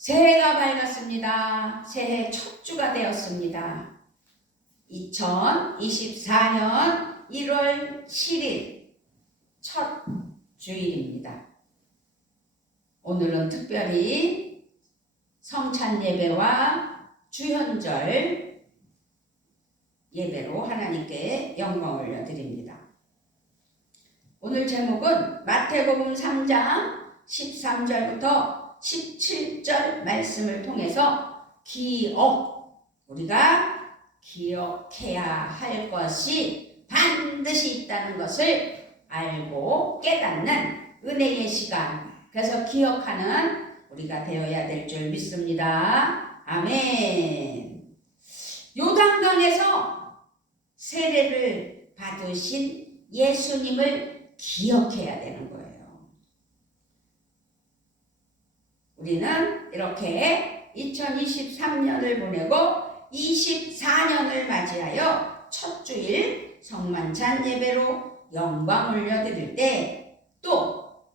새해가 밝았습니다. 새해 첫 주가 되었습니다. 2024년 1월 7일 첫 주일입니다. 오늘은 특별히 성찬 예배와 주현절 예배로 하나님께 영광을 올려드립니다. 오늘 제목은 마태복음 3장 13절부터 17절 말씀을 통해서 우리가 기억해야 할 것이 반드시 있다는 것을 알고 깨닫는 은혜의 시간, 그래서 기억하는 우리가 되어야 될 줄 믿습니다. 아멘. 요단강에서 세례를 받으신 예수님을 기억해야 되는 거예요. 우리는 이렇게 2023년을 보내고 24년을 맞이하여 첫 주일 성만찬 예배로 영광 올려드릴 때 또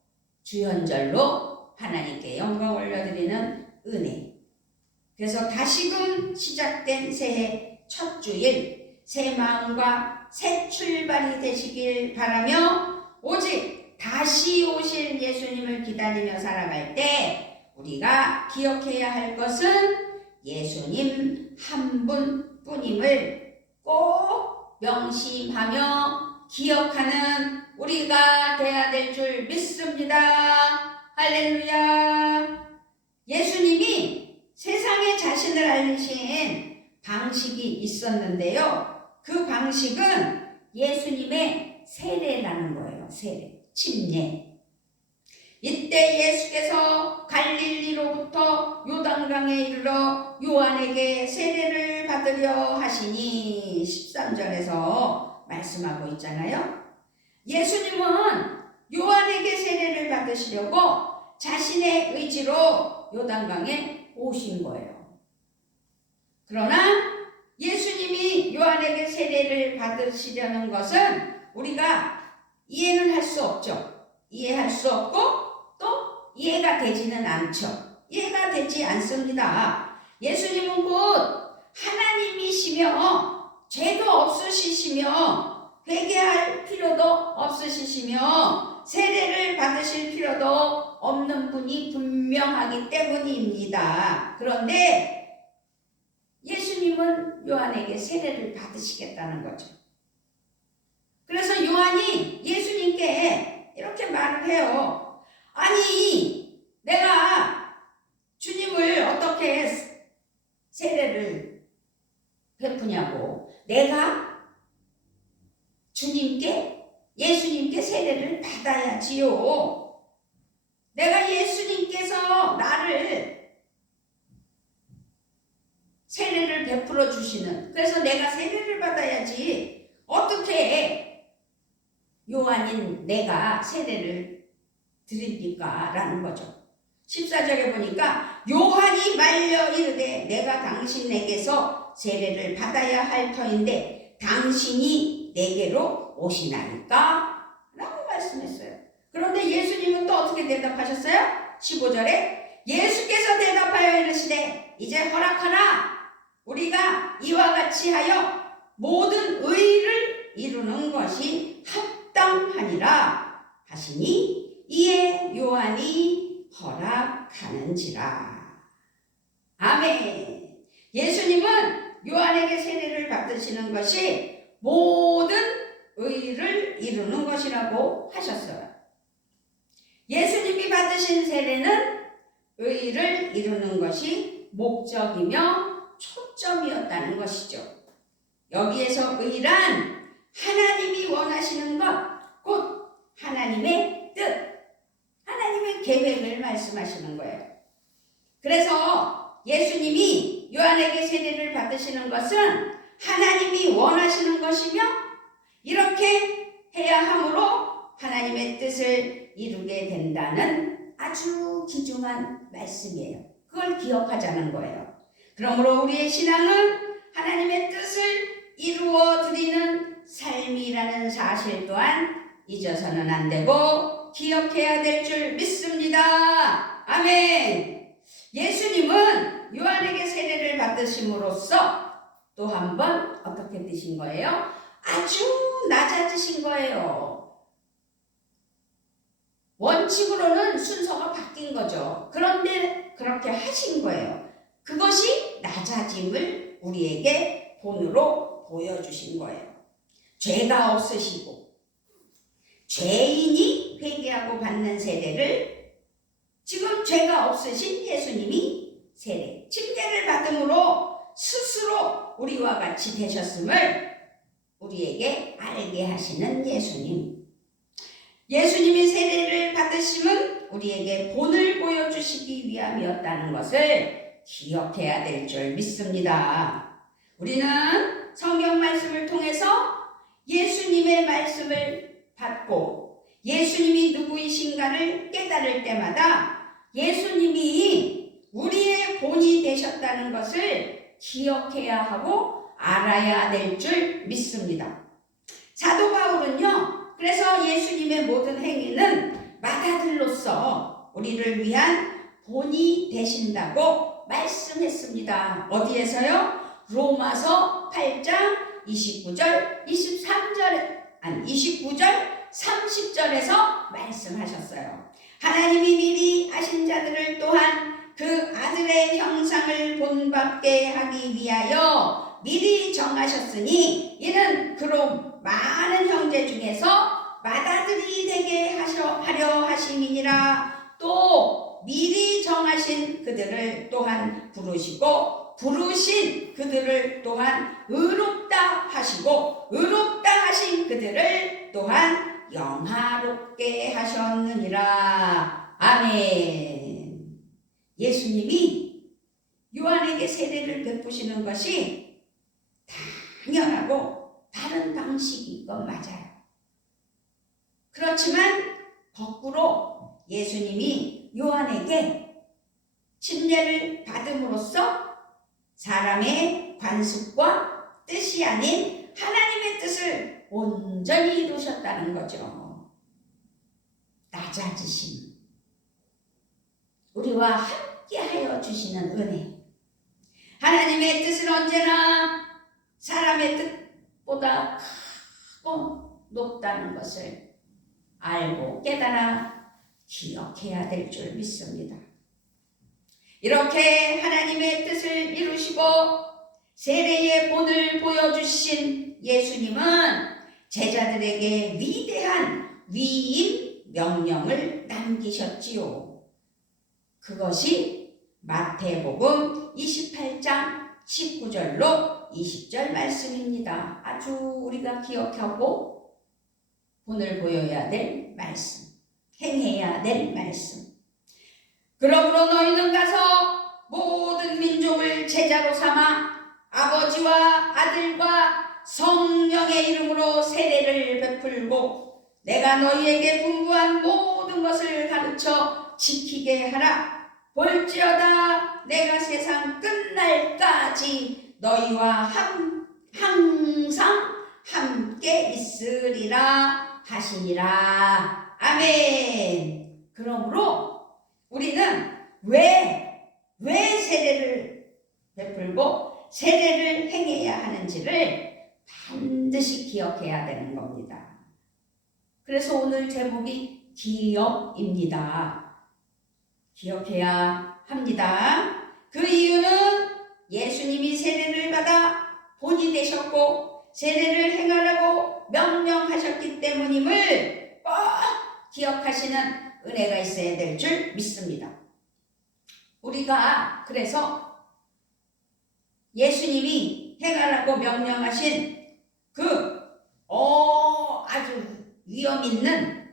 주현절로 하나님께 영광 올려드리는 은혜, 그래서 다시금 시작된 새해 첫 주일 새 마음과 새 출발이 되시길 바라며 오직 다시 오실 예수님을 기다리며 살아갈 때 우리가 기억해야 할 것은 예수님 한 분뿐임을 꼭 명심하며 기억하는 우리가 되어야 될 줄 믿습니다. 할렐루야. 예수님이 세상에 자신을 알리신 방식이 있었는데요, 그 방식은 예수님의 세례라는 거예요. 세례, 침례. 이때 예수께서 갈릴리로부터 요단강에 이르러 요한에게 세례를 받으려 하시니 13절에서 말씀하고 있잖아요. 예수님은 요한에게 세례를 받으시려고 자신의 의지로 요단강에 오신 거예요. 그러나 예수님이 요한에게 세례를 받으시려는 것은 우리가 이해는 할 수 없죠. 이해할 수 없고 또 이해가 되지는 않죠. 이해가 되지 않습니다. 예수님은 곧 하나님이시며 죄도 없으시며 회개할 필요도 없으시며 세례를 받으실 필요도 없는 분이 분명하기 때문입니다. 그런데 예수님은 요한에게 세례를 받으시겠다는 거죠. 그래서 요한이 예수님께 이렇게 말을 해요. 아니, 내가 주님을 어떻게 세례를 베푸냐고. 내가 예수님께 세례를 받아야지요. 내가 예수님께서 나를 세례를 베풀어 주시는, 그래서 내가 세례를 받아야지 어떻게 요한인 내가 세례를 드립니까? 라는 거죠. 14절에 보니까 요한이 말려 이르되 내가 당신에게서 세례를 받아야 할 터인데 당신이 내게로 오시나이까? 라고 말씀했어요. 그런데 예수님은 또 어떻게 대답하셨어요? 15절에 예수께서 대답하여 이르시되 이제 허락하라. 우리가 이와 같이 하여 모든 의를 이루는 것이 합당하니라 하시니 이에 요한이 허락하는지라. 아멘. 예수님은 요한에게 세례를 받으시는 것이 모든 의를 이루는 것이라고 하셨어요. 예수님이 받으신 세례는 의를 이루는 것이 목적이며 초점이었다는 것이죠. 여기에서 의란 하나님이 원하시는 것, 곧 하나님의 뜻, 하나님의 계획을 말씀하시는 거예요. 그래서 예수님이 요한에게 세례를 받으시는 것은 하나님이 원하시는 것이며 이렇게 해야 함으로 하나님의 뜻을 이루게 된다는 아주 귀중한 말씀이에요. 그걸 기억하자는 거예요. 그러므로 우리의 신앙은 하나님의 뜻을 이루어 드리는 삶이라는 사실 또한 잊어서는 안 되고 기억해야 될 줄 믿습니다. 아멘. 예수님은 요한에게 세례를 받으심으로써 또 한 번 어떻게 되신 거예요? 아주 낮아지신 거예요. 원칙으로는 순서가 바뀐 거죠. 그런데 그렇게 하신 거예요. 그것이 낮아짐을 우리에게 본으로 보여주신 거예요. 죄가 없으시고 죄인이 회개하고 받는 세례를 지금 죄가 없으신 예수님이 세례, 침례를 받음으로 스스로 우리와 같이 되셨음을 우리에게 알게 하시는 예수님. 예수님이 세례를 받으심은 우리에게 본을 보여주시기 위함이었다는 것을 기억해야 될 줄 믿습니다. 우리는 성경 말씀을 통해서 예수님의 말씀을 받고 예수님이 누구이신가를 깨달을 때마다 예수님이 우리의 본이 되셨다는 것을 기억해야 하고 알아야 될 줄 믿습니다. 사도 바울은요, 그래서 예수님의 모든 행위는 맏아들로서 우리를 위한 본이 되신다고 말씀했습니다. 어디에서요? 로마서 8장 29절, 29절, 30절에서 말씀하셨어요. 하나님이 미리 아신 자들을 또한 그 아들의 형상을 본받게 하기 위하여 미리 정하셨으니 이는 그로 많은 형제 중에서 맏아들이 되게 하려 하심이니라. 또 미리 정하신 그들을 또한 부르시고 부르신 그들을 또한 의롭다 하시고 의롭다 하신 그들을 또한 영화롭게 하셨느니라. 아멘. 예수님이 요한에게 세례를 베푸시는 것이 당연하고 바른 방식인 건 맞아요. 그렇지만 거꾸로 예수님이 요한에게 침례를 받음으로써 사람의 관습과 뜻이 아닌 하나님의 뜻을 온전히 이루셨다는 거죠. 낮아지심, 우리와 함께 하여 주시는 은혜. 하나님의 뜻은 언제나 사람의 뜻보다 크고 높다는 것을 알고 깨달아 기억해야 될 줄 믿습니다. 이렇게 하나님의 뜻을 이루시고 세례의 본을 보여주신 예수님은 제자들에게 위대한 위임 명령을 남기셨지요. 그것이 마태복음 28장 19절로 20절 말씀입니다. 아주 우리가 기억하고 본을 보여야 될 말씀, 행해야 될 말씀. 그러므로 너희는 가서 모든 민족을 제자로 삼아 아버지와 아들과 성령의 이름으로 세례를 베풀고 내가 너희에게 분부한 모든 것을 가르쳐 지키게 하라. 볼지어다 내가 세상 끝날까지 너희와 항상 함께 있으리라 하시니라. 아멘. 그러므로 우리는 왜 세례를 베풀고 세례를 행해야 하는지를 반드시 기억해야 되는 겁니다. 그래서 오늘 제목이 기억입니다. 기억해야 합니다. 그 이유는 예수님이 세례를 받아 본이 되셨고 세례를 행하라고 명령하셨기 때문임을 꼭 기억하시는 은혜가 있어야 될 줄 믿습니다. 우리가 그래서 예수님이 행하라고 명령하신 그 아주 위험 있는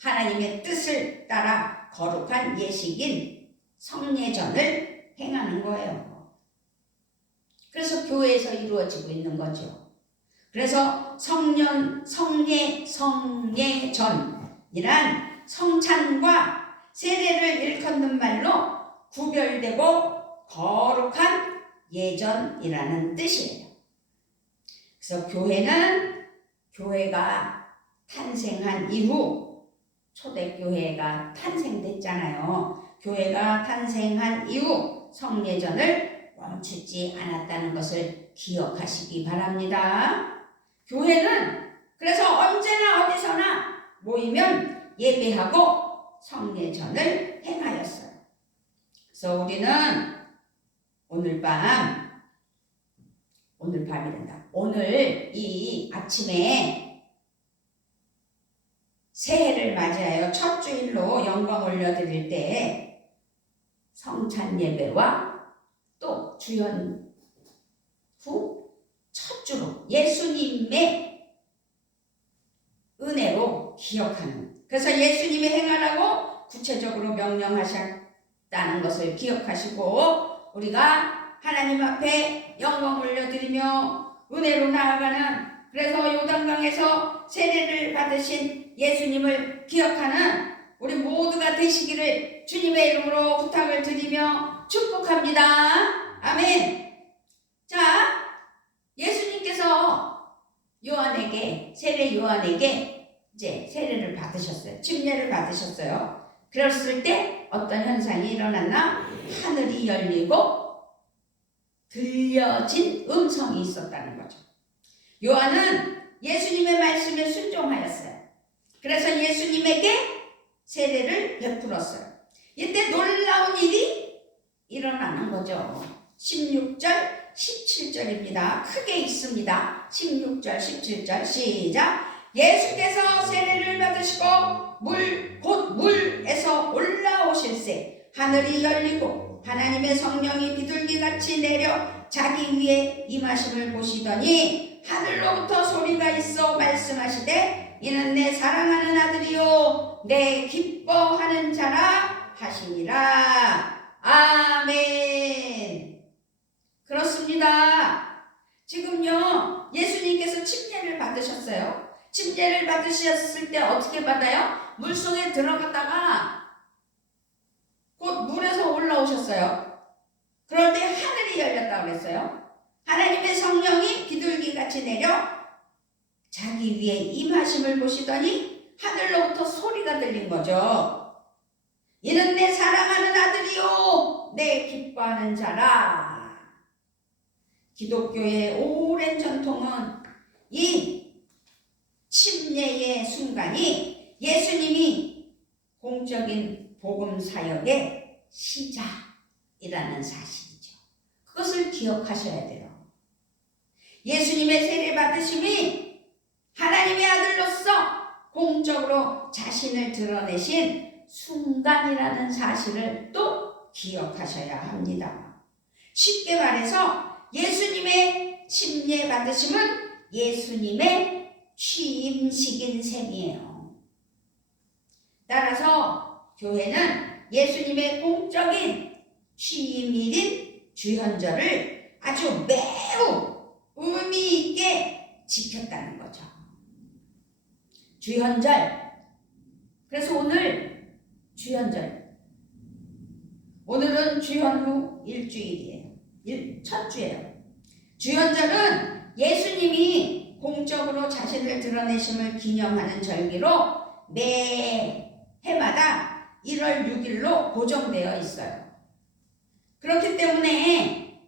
하나님의 뜻을 따라 거룩한 예식인 성례전을 행하는 거예요. 그래서 교회에서 이루어지고 있는 거죠. 그래서 성례전이란 성찬과 세례를 일컫는 말로 구별되고 거룩한 예전이라는 뜻이에요. 그래서 교회가 탄생한 이후 초대교회가 탄생됐잖아요. 교회가 탄생한 이후 성례전을 멈추지 않았다는 것을 기억하시기 바랍니다. 교회는 그래서 언제나 어디서나 모이면 예배하고 성례전을 행하였어요. 그래서 우리는 오늘 이 아침에 새해를 맞이하여 첫 주일로 영광 올려드릴 때 성찬 예배와 또 주연 후 첫 주로 예수님의 은혜로 기억하는, 그래서 예수님이 행하라고 구체적으로 명령하셨다는 것을 기억하시고 우리가 하나님 앞에 영광 올려드리며 은혜로 나아가는, 그래서 요단강에서 세례를 받으신 예수님을 기억하는 우리 모두가 되시기를 주님의 이름으로 부탁을 드리며 축복합니다. 아멘. 자, 예수님께서 세례 요한에게 이제 세례를 받으셨어요. 침례를 받으셨어요. 그랬을 때 어떤 현상이 일어났나? 하늘이 열리고 들려진 음성이 있었다는 거죠. 요한은 예수님의 말씀에 순종하였어요. 그래서 예수님에게 세례를 베풀었어요. 이때 놀라운 일이 일어나는 거죠. 16절 17절입니다. 크게 읽습니다. 16절 17절 시작. 예수께서 세례를 받으시고 곧 물에서 올라오실새 하늘이 열리고 하나님의 성령이 비둘기같이 내려 자기 위에 임하심을 보시더니 하늘로부터 소리가 있어 말씀하시되 이는 내 사랑하는 아들이요 내 기뻐하는 자라 하시니라. 아멘. 그렇습니다. 지금요 예수님께서 침례를 받으셨어요. 침례를 받으셨을 때 어떻게 받아요? 물속에 들어갔다가 곧 물에서 올라오셨어요. 그럴 때 하늘이 열렸다고 그랬어요. 하나님의 성령이 비둘기같이 내려 자기 위에 임하심을 보시더니 하늘로부터 소리가 들린 거죠. 이는 내 사랑하는 아들이요 내 기뻐하는 자라. 기독교의 오랜 전통은 이 침례의 순간이 예수님이 공적인 복음 사역의 시작이라는 사실이죠. 그것을 기억하셔야 돼요. 예수님의 세례 받으심이 하나님의 아들로서 공적으로 자신을 드러내신 순간이라는 사실을 또 기억하셔야 합니다. 쉽게 말해서 예수님의 침례 받으심은 예수님의 취임식인 셈이에요. 따라서 교회는 예수님의 공적인 취임일인 주현절을 아주 매우 의미 있게 지켰다는 거죠. 주현절. 그래서 오늘 주현절. 오늘은 주현 후 일주일이에요. 첫 주예요. 주현절은 예수님이 공적으로 자신을 드러내심을 기념하는 절기로 매 해마다 1월 6일로 고정되어 있어요. 그렇기 때문에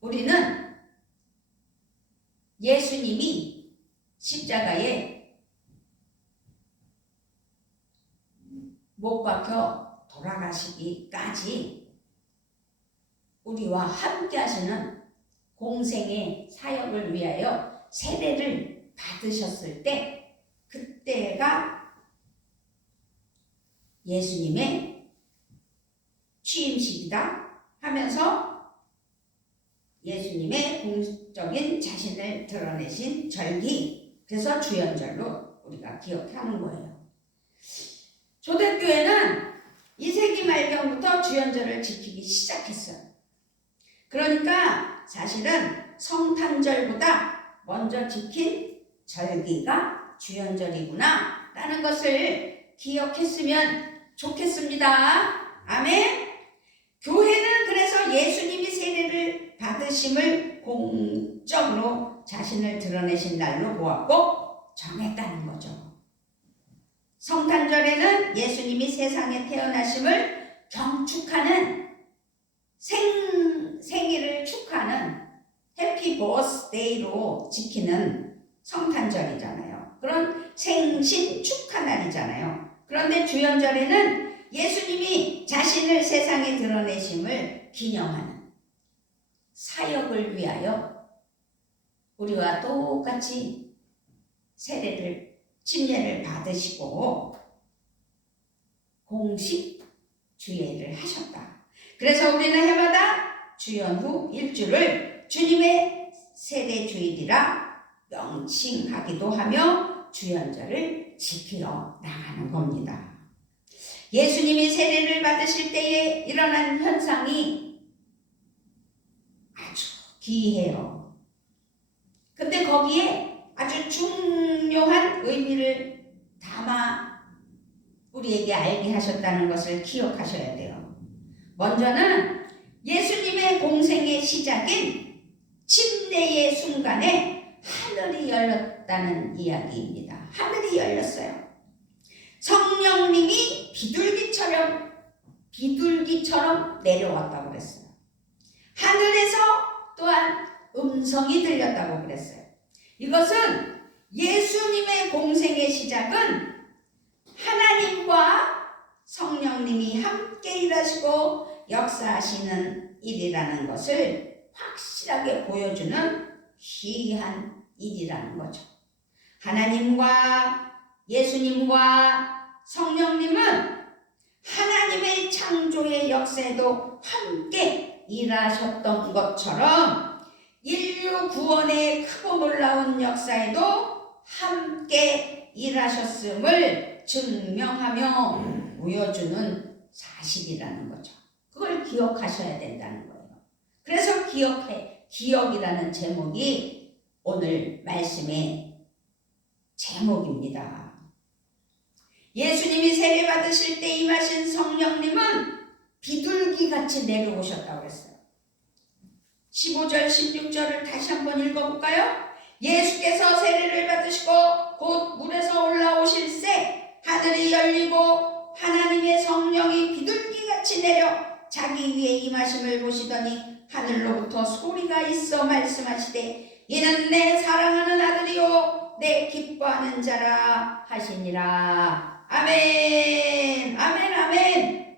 우리는 예수님이 십자가에 못 박혀 돌아가시기까지 우리와 함께 하시는 공생의 사역을 위하여 세례를 받으셨을 때 그때가 예수님의 취임식이다 하면서 예수님의 공적인 자신을 드러내신 절기, 그래서 주현절로 우리가 기억하는 거예요. 초대교회는 2세기 말경부터 주현절을 지키기 시작했어요. 그러니까 사실은 성탄절보다 먼저 지킨 절기가 주현절이구나 라는 것을 기억했으면 좋겠습니다. 아멘. 교회는 그래서 예수님이 세례를 받으심을 공적으로 자신을 드러내신 날로 보았고 정했다는 거죠. 성탄절에는 예수님이 세상에 태어나심을 경축하는 생일을 축하하는 해피 버스데이로 지키는 성탄절이잖아요. 그런 생신 축하 날이잖아요. 그런데 주연절에는 예수님이 자신을 세상에 드러내심을 기념하는 사역을 위하여 우리와 똑같이 침례를 받으시고 공식 주례를 하셨다. 그래서 우리는 해마다 주연 후 일주를 주님의 세례 주일이라 명칭하기도 하며 주연절을 지키러 나가는 겁니다. 예수님이 세례를 받으실 때에 일어난 현상이 아주 기이해요. 근데 거기에 아주 중요한 의미를 담아 우리에게 알게 하셨다는 것을 기억하셔야 돼요. 먼저는 예수님의 공생의 시작인 침례의 순간에 하늘이 열렸다는 이야기입니다. 하늘이 열렸어요. 성령님이 비둘기처럼 내려왔다고 그랬어요. 하늘에서 또한 음성이 들렸다고 그랬어요. 이것은 예수님의 공생의 시작은 하나님과 성령님이 함께 일하시고 역사하시는 일이라는 것을 확실하게 보여주는 귀한 일이라는 거죠. 하나님과 예수님과 성령님은 하나님의 창조의 역사에도 함께 일하셨던 것처럼 인류 구원의 크고 놀라운 역사에도 함께 일하셨음을 증명하며 보여주는 사실이라는 거죠. 그걸 기억하셔야 된다는 거예요. 그래서 기억이라는 제목이 오늘 말씀의 제목입니다. 예수님이 세례받으실 때 임하신 성령님은 비둘기같이 내려오셨다고 했어요. 15절, 16절을 다시 한번 읽어볼까요? 예수께서 세례를 받으시고 곧 물에서 올라오실새 하늘이 열리고 하나님의 성령이 비둘기같이 내려 자기 위에 임하심을 보시더니 하늘로부터 소리가 있어 말씀하시되 이는 내 사랑하는 아들이요 내 기뻐하는 자라 하시니라. 아멘, 아멘, 아멘.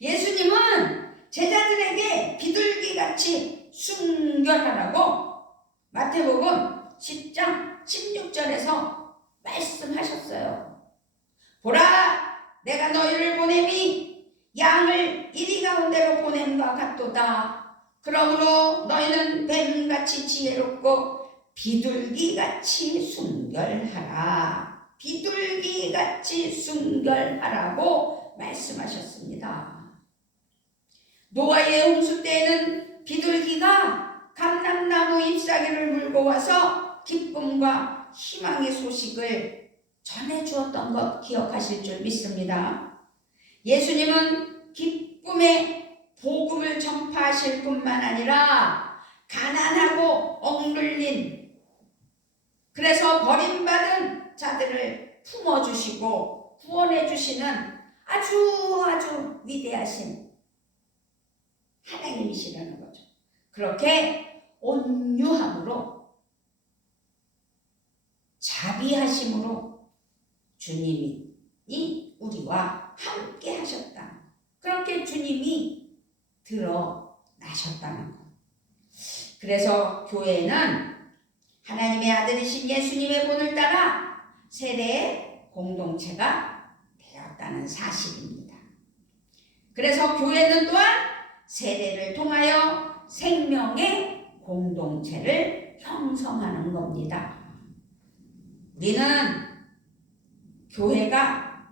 예수님은 제자들에게 비둘기같이 순결하라고 마태복음 10장 16절에서 말씀하셨어요. 보라, 내가 너희를 보냄이 양을 이리 가운데로 보냄과 같도다. 그러므로 너희는 뱀같이 지혜롭고 비둘기같이 순결하라. 비둘기같이 순결하라고 말씀하셨습니다. 노아의 홍수 때에는 비둘기가 감람나무 잎사귀를 물고 와서 기쁨과 희망의 소식을 전해주었던 것 기억하실 줄 믿습니다. 예수님은 기쁨의 복음을 전파하실 뿐만 아니라 가난하고 억눌린 그래서 버림받은 자들을 품어주시고 구원해주시는 아주 위대하신 하나님이시라는 거죠. 그렇게 온유함으로 자비하심으로 주님이 우리와 함께 하셨다. 그렇게 주님이 드러나셨다는 것. 그래서 교회는 하나님의 아들이신 예수님의 본을 따라 세례 공동체가 되었다는 사실입니다. 그래서 교회는 또한 세례를 통하여 생명의 공동체를 형성하는 겁니다. 우리는 교회가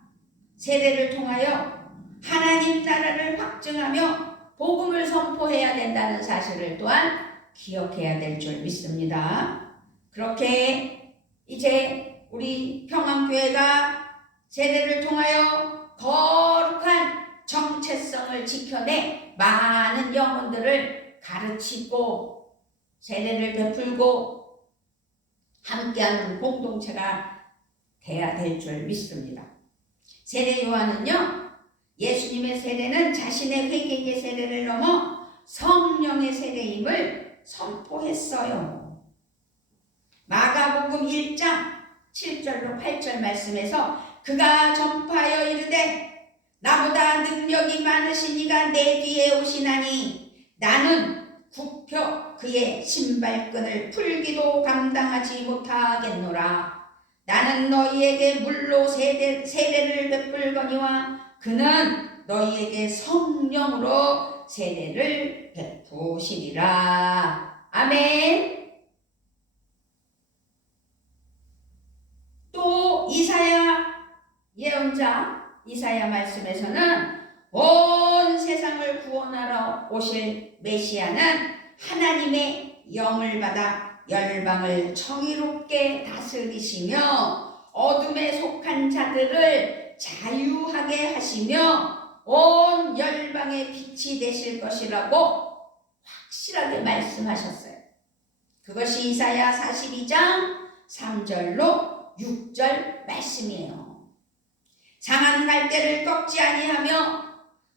세례를 통하여 하나님 나라를 확증하며 복음을 선포해야 된다는 사실을 또한 기억해야 될 줄 믿습니다. 그렇게 이제 우리 평안교회가 세례를 통하여 거룩한 정체성을 지켜내 많은 영혼들을 가르치고 세례를 베풀고 함께하는 공동체가 돼야 될 줄 믿습니다. 세례 요한은요, 예수님의 세례는 자신의 회개의 세례를 넘어 성령의 세례임을 선포했어요. 마가복음 1장 7절로 8절 말씀에서 그가 전파하여 이르되 나보다 능력이 많으신 이가 내 뒤에 오시나니 나는 굽혀 그의 신발끈을 풀기도 감당하지 못하겠노라. 나는 너희에게 물로 세례를 베풀거니와 그는 너희에게 성령으로 세례를 베푸시리라. 아멘. 또 이사야 예언자 이사야 말씀에서는 온 세상을 구원하러 오실 메시아는 하나님의 영을 받아 열방을 정의롭게 다스리시며 어둠에 속한 자들을 자유하게 하시며 온 열방의 빛이 되실 것이라고 확실하게 말씀하셨어요. 그것이 이사야 42장 3절로 6절 말씀이에요. 상한 갈대를 꺾지 아니하며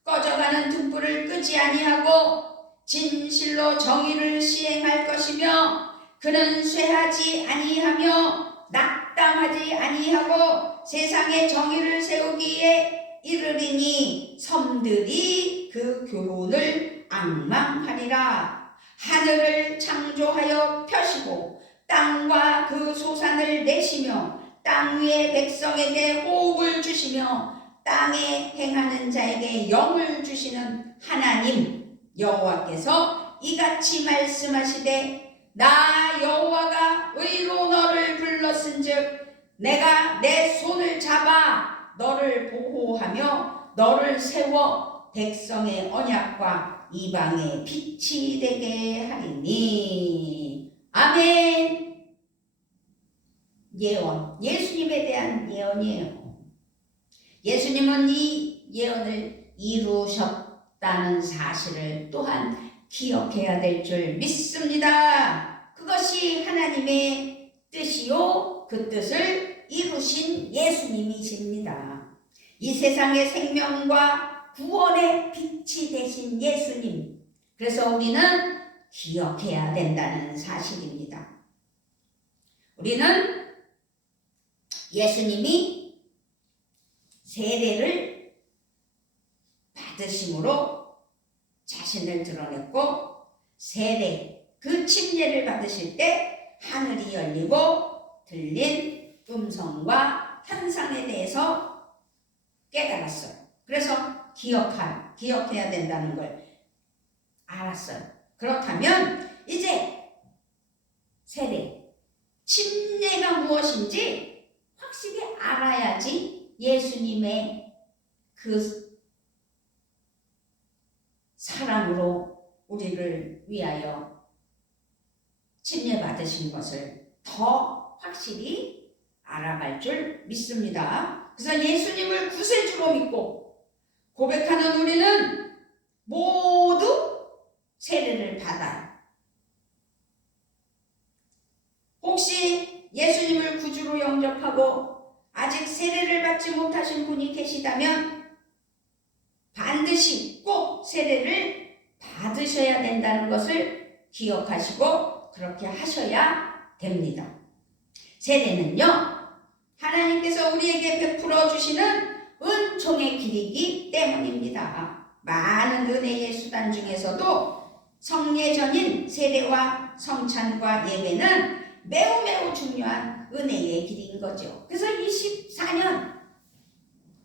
꺼져가는 등불을 끄지 아니하고 진실로 정의를 시행할 것이며 그는 쇠하지 아니하며 낙담하지 아니하고 세상에 정의를 세우기에 이르리니 섬들이 그 교훈을 앙망하리라. 하늘을 창조하여 펴시고 땅과 그 소산을 내시며 땅 위의 백성에게 호흡을 주시며 땅에 행하는 자에게 영을 주시는 하나님 여호와께서 이같이 말씀하시되 나 여호와가 의로 너를 불렀은즉 내가 내 손을 잡아 너를 보호하며 너를 세워 백성의 언약과 이방의 빛이 되게 하리니. 아멘. 예언, 예수님에 대한 예언이에요. 예수님은 이 예언을 이루셨다는 사실을 또한 기억해야 될 줄 믿습니다. 그것이 하나님의 뜻이요, 그 뜻을 이루신 예수님이십니다. 이 세상의 생명과 구원의 빛이 되신 예수님. 그래서 우리는 기억해야 된다는 사실입니다. 우리는 예수님이 세례를 받으심으로 자신을 드러냈고 세례, 그 침례를 받으실 때 하늘이 열리고 들린 음성과 현상에 대해서 깨달았어요. 그래서 기억해야 된다는 걸 알았어요. 그렇다면 이제 세례, 침례가 무엇인지 확실히 알아야지 예수님의 그 사랑으로 우리를 위하여 침례 받으신 것을 더 확실히 알아갈 줄 믿습니다. 그래서 예수님을 구세주로 믿고 고백하는 우리는 모두 세례를 받아요. 혹시 예수님을 구주로 영접하고 아직 세례를 받지 못하신 분이 계시다면 반드시 꼭 세례를 받으셔야 된다는 것을 기억하시고 그렇게 하셔야 됩니다. 세례는요, 하나님께서 우리에게 베풀어 주시는 은총의 길이기 때문입니다. 많은 은혜의 수단 중에서도 성례전인 세례와 성찬과 예배는 매우 중요한 은혜의 길인 거죠. 그래서 24년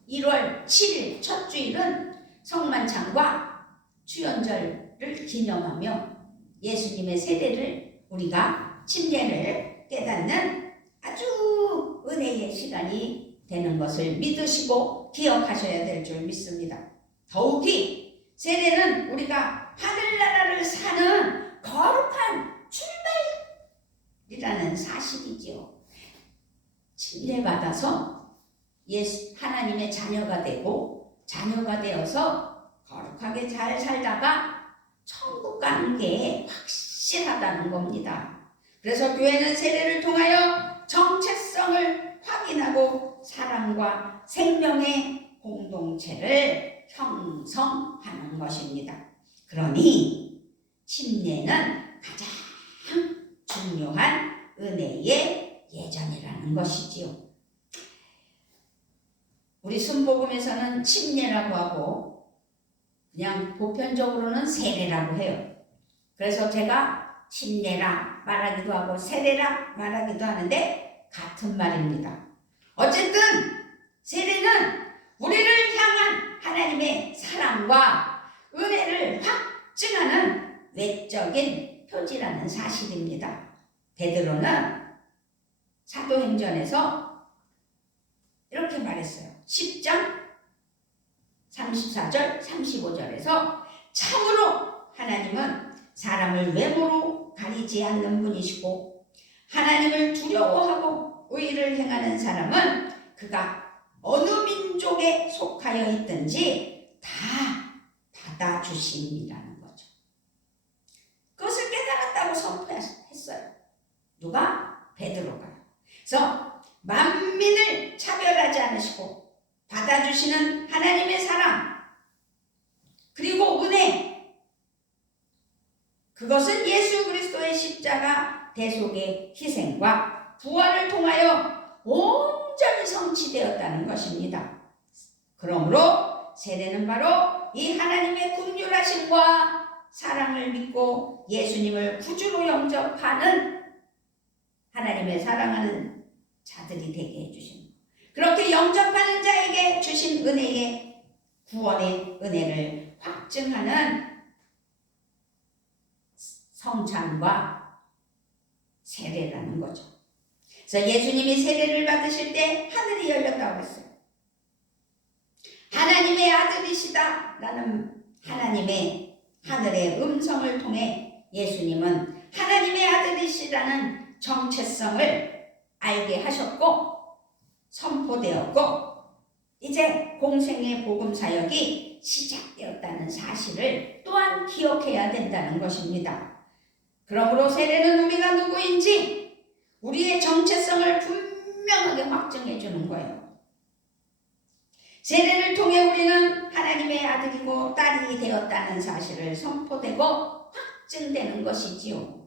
1월 7일 첫 주일은 성만찬과 주연절을 기념하며 예수님의 세례를 우리가 침례를 깨닫는 아주 은혜의 시간이 되는 것을 믿으시고 기억하셔야 될 줄 믿습니다. 더욱이 세례는 우리가 하늘나라를 사는 거룩한 출발이라는 사실이지요. 침례받아서 하나님의 자녀가 되고 자녀가 되어서 거룩하게 잘 살다가 천국 가는 게 확실하다는 겁니다. 그래서 교회는 세례를 통하여 정체성을 확인하고 사랑과 생명의 공동체를 형성하는 것입니다. 그러니 침례는 가장 중요한 은혜의 예전이라는 것이지요. 우리 순복음에서는 침례라고 하고 그냥 보편적으로는 세례라고 해요. 그래서 제가 침례라 말하기도 하고 세례라 말하기도 하는데 같은 말입니다. 어쨌든 세례는 우리를 향한 하나님의 사랑과 은혜를 확증하는 외적인 표지라는 사실입니다. 베드로는 사도행전에서 이렇게 말했어요. 10장 34절 35절에서 참으로 하나님은 사람을 외모로 가리지 않는 분이시고 하나님을 두려워하고 의를 행하는 사람은 그가 어느 민족에 속하여 있든지 다 받아주심이라는 거죠. 그것을 깨달았다고 선포했어요. 누가? 베드로가요. 그래서 만민을 차별하지 않으시고 받아주시는 하나님의 사랑 그리고 은혜, 그것은 예수 그리스도의 십자가 대속의 희생과 부활을 통하여 온전히 성취되었다는 것입니다. 그러므로 세례는 바로 이 하나님의 긍휼하심과 사랑을 믿고 예수님을 구주로 영접하는 하나님의 사랑하는 자들이 되게 해주십니다. 그렇게 영접하는 자에게 주신 은혜의 구원의 은혜를 확증하는 성찬과 세례라는 거죠. 그래서 예수님이 세례를 받으실 때 하늘이 열렸다고 했어요. 하나님의 아들이시다 라는 하나님의 하늘의 음성을 통해 예수님은 하나님의 아들이시라는 정체성을 알게 하셨고 선포되었고 이제 공생의 복음 사역이 시작되었다는 사실을 또한 기억해야 된다는 것입니다. 그러므로 세례는 우리가 누구인지 우리의 정체성을 분명하게 확증해 주는 거예요. 세례를 통해 우리는 하나님의 아들이고 딸이 되었다는 사실을 선포되고 확증되는 것이지요.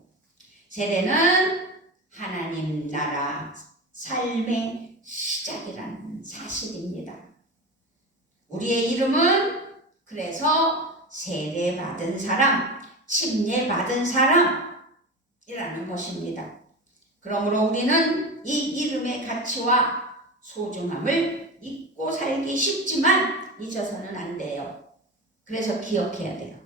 세례는 하나님 나라 삶의 시작이라는 사실입니다. 우리의 이름은 그래서 세례받은 사람, 침례받은 사람이라는 것입니다. 그러므로 우리는 이 이름의 가치와 소중함을 잊고 살기 쉽지만 잊어서는 안 돼요. 그래서 기억해야 돼요.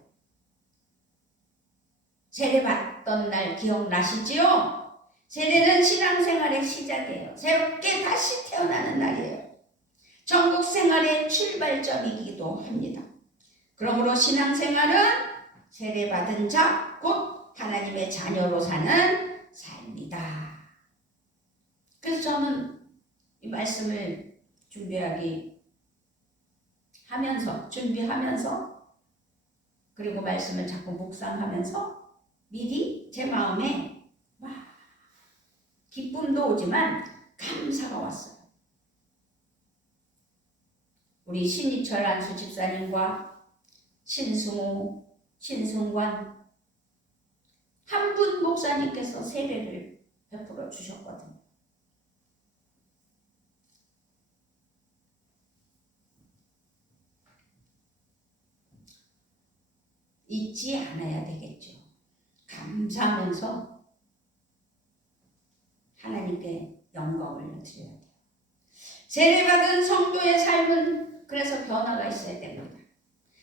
세례받던 날 기억나시지요? 세례는 신앙생활의 시작이에요. 새롭게 다시 태어나는 날이에요. 천국 생활의 출발점이기도 합니다. 그러므로 신앙생활은 세례받은 자, 곧 하나님의 자녀로 사는 삶이다. 그래서 저는 이 말씀을 준비하면서 그리고 말씀을 자꾸 묵상하면서 미리 제 마음에 기쁨도 오지만 감사가 왔어요. 우리 신희철 안수 집사님과 신승우, 신승관 한 분 목사님께서 세례를 베풀어 주셨거든요. 잊지 않아야 되겠죠. 감사하면서 하나님께 영광을 드려야 돼요. 세례받은 성도의 삶은 그래서 변화가 있어야 됩니다.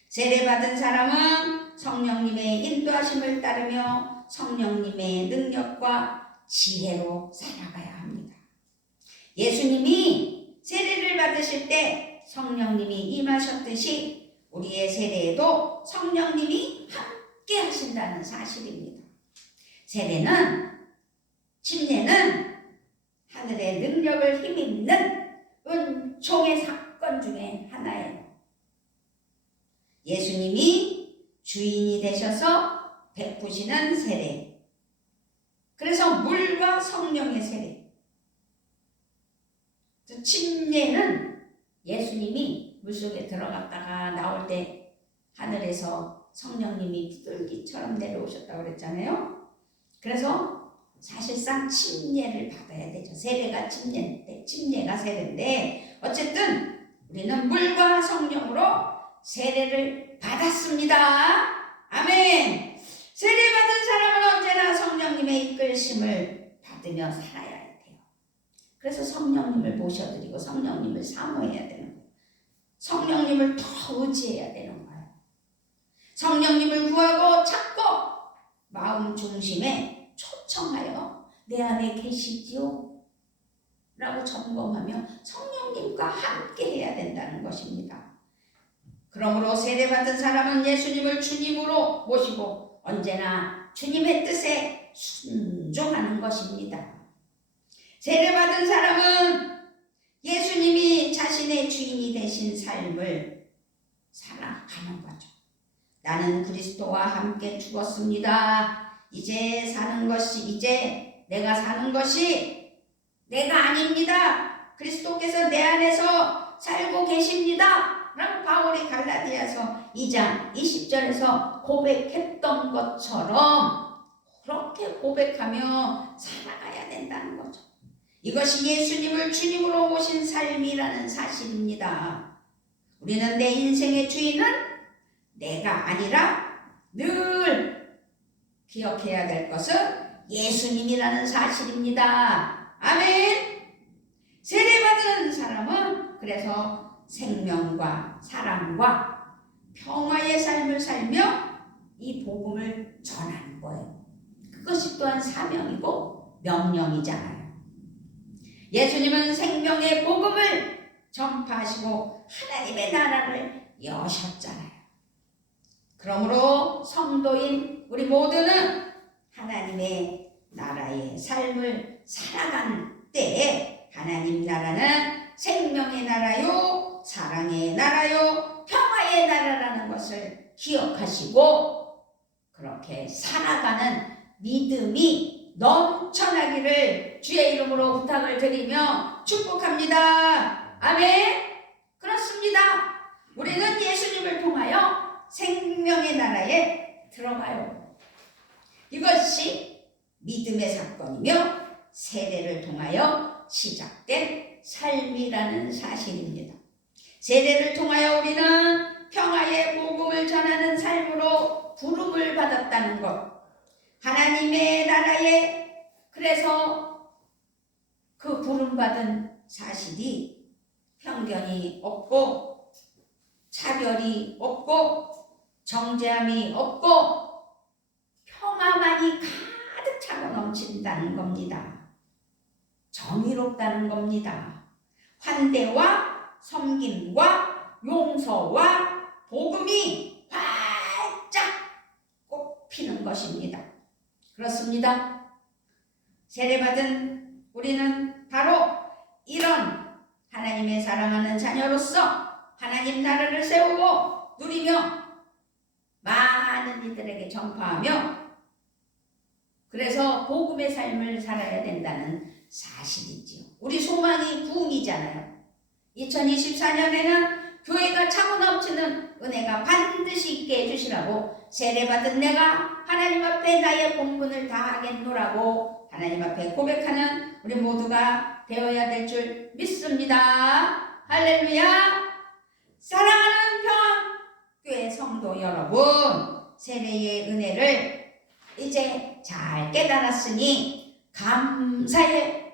세례받은 사람은 성령님의 인도하심을 따르며 성령님의 능력과 지혜로 살아가야 합니다. 예수님이 세례를 받으실 때 성령님이 임하셨듯이 우리의 세례에도 성령님이 함께 하신다는 사실입니다. 침례는 하늘의 능력을 힘입는 은총의 사건 중에 하나예요. 예수님이 주인이 되셔서 베푸시는 세례. 그래서 물과 성령의 세례. 그래서 침례는 예수님이 물속에 들어갔다가 나올 때 하늘에서 성령님이 비둘기처럼 내려오셨다고 그랬잖아요. 그래서 사실상 침례를 받아야 되죠. 세례가 침례인데, 침례가 세례인데 어쨌든 우리는 물과 성령으로 세례를 받았습니다. 아멘. 세례받은 사람은 언제나 성령님의 이끌심을 받으며 살아야 돼요. 그래서 성령님을 모셔드리고 성령님을 사모해야 되는 거예요. 성령님을 더 의지해야 되는 거예요. 성령님을 구하고 찾고 마음 중심에 초청하여 내 안에 계시지요? 라고 점검하며 성령님과 함께 해야 된다는 것입니다. 그러므로 세례받은 사람은 예수님을 주님으로 모시고 언제나 주님의 뜻에 순종하는 것입니다. 세례받은 사람은 예수님이 자신의 주인이 되신 삶을 살아가는 거죠. 나는 그리스도와 함께 죽었습니다. 이제 내가 사는 것이 내가 아닙니다. 그리스도께서 내 안에서 살고 계십니다. 라고 바울이 갈라디아서 2장 20절에서 고백했던 것처럼 그렇게 고백하며 살아가야 된다는 거죠. 이것이 예수님을 주님으로 모신 삶이라는 사실입니다. 우리는 내 인생의 주인은 내가 아니라 늘 기억해야 될 것은 예수님이라는 사실입니다. 아멘. 세례받은 사람은 그래서 생명과 사랑과 평화의 삶을 살며 이 복음을 전하는 거예요. 그것이 또한 사명이고 명령이잖아요. 예수님은 생명의 복음을 전파하시고 하나님의 나라를 여셨잖아요. 그러므로 성도인 우리 모두는 하나님의 나라의 삶을 살아가는 때에 하나님 나라는 생명의 나라요, 사랑의 나라요, 평화의 나라라는 것을 기억하시고 그렇게 살아가는 믿음이 넘쳐나기를 주의 이름으로 부탁을 드리며 축복합니다. 아멘. 그렇습니다. 우리는 예수님을 통하여 생명의 나라에 들어가요. 이것이 믿음의 사건이며 세례를 통하여 시작된 삶이라는 사실입니다. 세례를 통하여 우리는 평화의 복음을 전하는 삶으로 부름을 받았다는 것, 하나님의 나라에 그래서 그 부름받은 사실이 편견이 없고 차별이 없고 정죄함이 없고 평화만이 가득 차고 넘친다는 겁니다. 정의롭다는 겁니다. 환대와 섬김과 용서와 복음이 활짝 꽃피는 것입니다. 그렇습니다. 세례받은 우리는 바로 이런 하나님의 사랑하는 자녀로서 하나님 나라를 세우고 누리며 많은 이들에게 전파하며 그래서 복음의 삶을 살아야 된다는 사실이지요. 우리 소망이 부흥이잖아요. 2024년에는 교회가 차고 넘치는 은혜가 반드시 있게 해주시라고 세례받은 내가 하나님 앞에 나의 본분을 다하겠노라고 하나님 앞에 고백하는 우리 모두가 되어야 될 줄 믿습니다. 할렐루야. 사랑하는 평안교회 성도 여러분, 세례의 은혜를 이제 잘 깨달았으니 감사의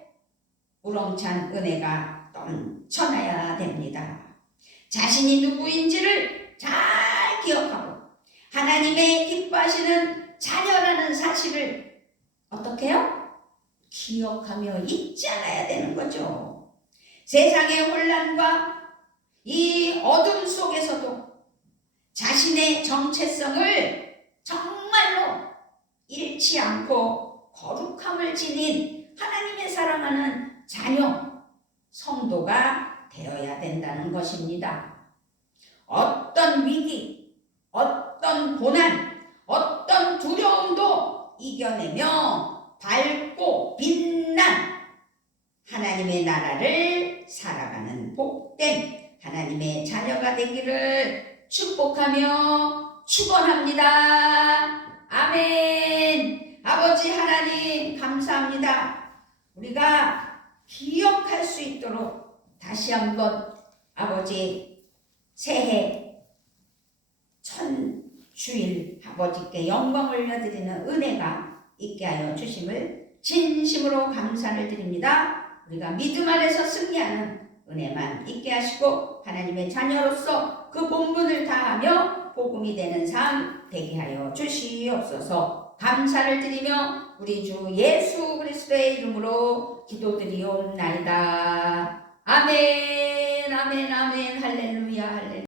우렁찬 은혜가 넘쳐나야 됩니다. 자신이 누구인지를 잘 기억하고 하나님의 기뻐하시는 자녀라는 사실을 어떻게 해요? 기억하며 잊지 않아야 되는 거죠. 세상의 혼란과 이 어둠 속에서도 자신의 정체성을 정말로 잃지 않고 거룩함을 지닌 하나님의 사랑하는 자녀, 성도가 되어야 된다는 것입니다. 어떤 위기, 어떤 고난, 어떤 두려움도 이겨내며 밝고 빛난 하나님의 나라를 살아가는 복된 하나님의 자녀가 되기를 축복하며 축원합니다. 아멘. 아버지 하나님 감사합니다. 우리가 기억할 수 있도록 다시 한번 아버지 새해 천주일 아버지께 영광을 올려드리는 은혜가 있게 하여 주심을 진심으로 감사를 드립니다. 우리가 믿음 안에서 승리하는 은혜만 있게 하시고 하나님의 자녀로서 그 본분을 다하며 복음이 되는 삶 되게 하여 주시옵소서. 감사를 드리며 우리 주 예수 그리스도의 이름으로 기도드리옵나이다. 아멘 아멘 아멘 할렐루야 할렐루야.